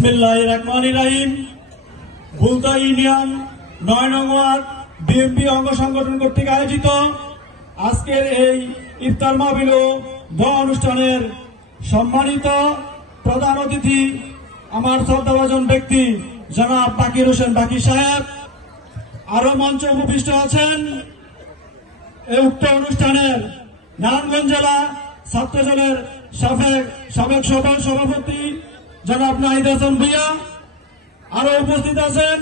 বিসমিল্লাহ রহমান রাহিম। বুলতা ইউনিয়ন নয় নং ওয়ার্ড বিএনপি অঙ্গ সংগঠন কর্তৃক আয়োজিত আজকের এই ইফতার মাহবিল দোয়া অনুষ্ঠানের সম্মানিত প্রধান অতিথি আমার শ্রদ্ধাভাজন ব্যক্তি জনাব বাকির হোসেন বাকি সাহেব। আরও মঞ্চ উপবিষ্ট আছেন এই উক্ত অনুষ্ঠানের নারায়ণগঞ্জ জেলা ছাত্র দলের সাবেক সাবেক সভা সভাপতি জনাব নাহিদ হাসান ভুইয়া, আরও উপস্থিত আছেন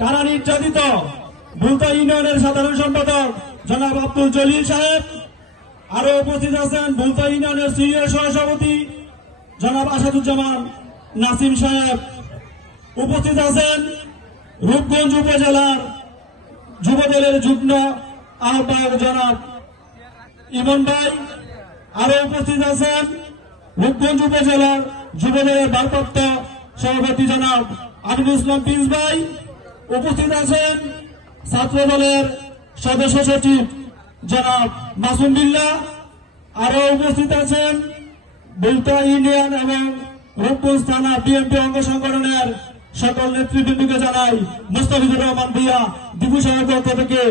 কারা নির্যাতিত? ভুলতা ইউনিয়নের সাধারণ সম্পাদক জনাব আব্দুল জলিল সাহেব, আরও উপস্থিত আছেন ভুলতা ইউনিয়নের সিনিয়র সহসভাপতি জনাব আসাদুজ্জামান নাসিম সাহেব। উপস্থিত আছেন রূপগঞ্জ উপজেলার যুবদলের যুগ্ম আহ্বায়ক জনাব ইমন ভাই। আরও উপস্থিত আছেন রূপগঞ্জ উপজেলার যুবদলের ভারপ্রাপ্ত সভাপতি জনাব আমিনুল ইসলাম পিস ভাই উপস্থিত আছেন ছাত্র দলের সদস্য সচিব জনাব মাসুম বিল্লা, আরও উপস্থিত আছেন বুলতা ইউনিয়ন এবং রূপগঞ্জ থানা বিএনপি অঙ্গ সংগঠনের সকল নেতৃবৃন্দকে জানাই মুস্তাফিজুর রহমান ভুইয়া দিবু সাহেব পক্ষ থেকে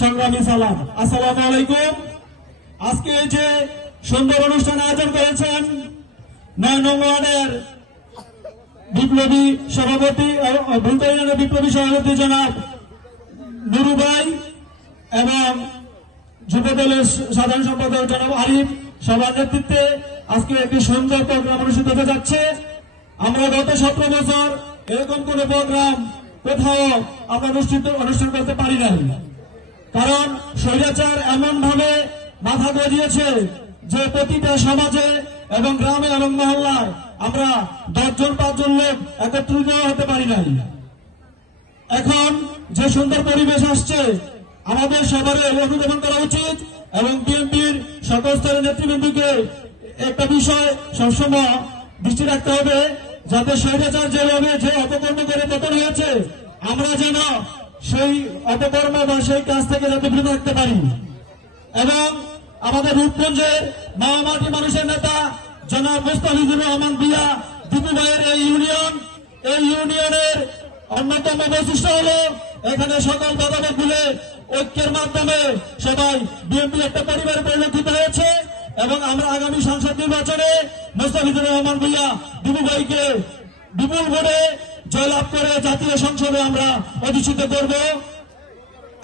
সংগ্রামী সালাম। আসসালামু আলাইকুম। আজকে এই যে সুন্দর অনুষ্ঠান আয়োজন করেছেন নয় নং ওয়ার্ডের বিপ্লবী সভাপতি বিপ্লবী সভাপতি জনাব নুরু ভাই এবং যুবদলের সাধারণ সম্পাদক জনাব আরিফ সবার নেতৃত্বে আজকে একটি সুন্দর প্রোগ্রাম অনুষ্ঠিত হতে যাচ্ছে। আমরা গত সতেরো বছর এরকম কোন প্রোগ্রাম কোথাও আমরা অনুষ্ঠিত, অনুষ্ঠান করতে পারি নাই। কারণ স্বৈরাচার এমন ভাবে মাথা গজিয়েছে যে প্রতিটা সমাজে এবং গ্রামে এবং মহল্লায় আমরা দশজন, পাঁচজন লোক একত্রিত হতে পারি নাই। এখন যে সুন্দর পরিবেশ আসছে, আমাদের সবারই অনুধাবন করা উচিত এবং বিএনপির সকল স্তরের নেতৃবৃন্দকে একটা বিষয় সবসময় দৃষ্টি রাখতে হবে, যাতে স্বৈরাচার যেভাবে যে অপকর্ম করে পতন হয়েছে, আমরা যেন সেই অপকর্ম বা সেই কাজ থেকে যাতে বিরত থাকতে পারি। এবং আমাদের রূপগঞ্জের মহামাটি মানুষের নেতা জনাব মুস্তাফিজুর রহমান বিয়া দীপু ভাইয়ের এই ইউনিয়ন, এই ইউনিয়নের অন্যতম বৈশিষ্ট্য হলো এখানে সকল বাধা ভুলে ঐক্যের মাধ্যমে সবাই বিএনপি একটা পরিবারে পরিলক্ষিত হয়েছে এবং আমরা আগামী সংসদ নির্বাচনে মুস্তাফিজুর রহমান ভুইয়া দীপু ভাইকে বিপুল ভোটে জয়লাভ করে জাতীয় সংসদে আমরা অধিষ্ঠিত করব।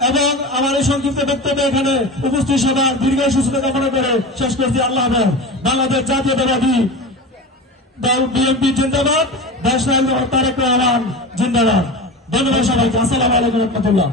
এবং আমার এই সংক্ষিপ্ত বক্তব্য এখানে উপস্থিত সবার দীর্ঘ সুস্থতা কামনা করে শেষ করছি। আল্লাহ বাংলাদেশ জাতীয়তাবাদী দল বিএনপি জিন্দাবাদ। দেশ তারেক রহমান জিন্দাবাদ। ধন্যবাদ সবাইকে। আসসালাম আলাইকুম রহমতুল্লাহ।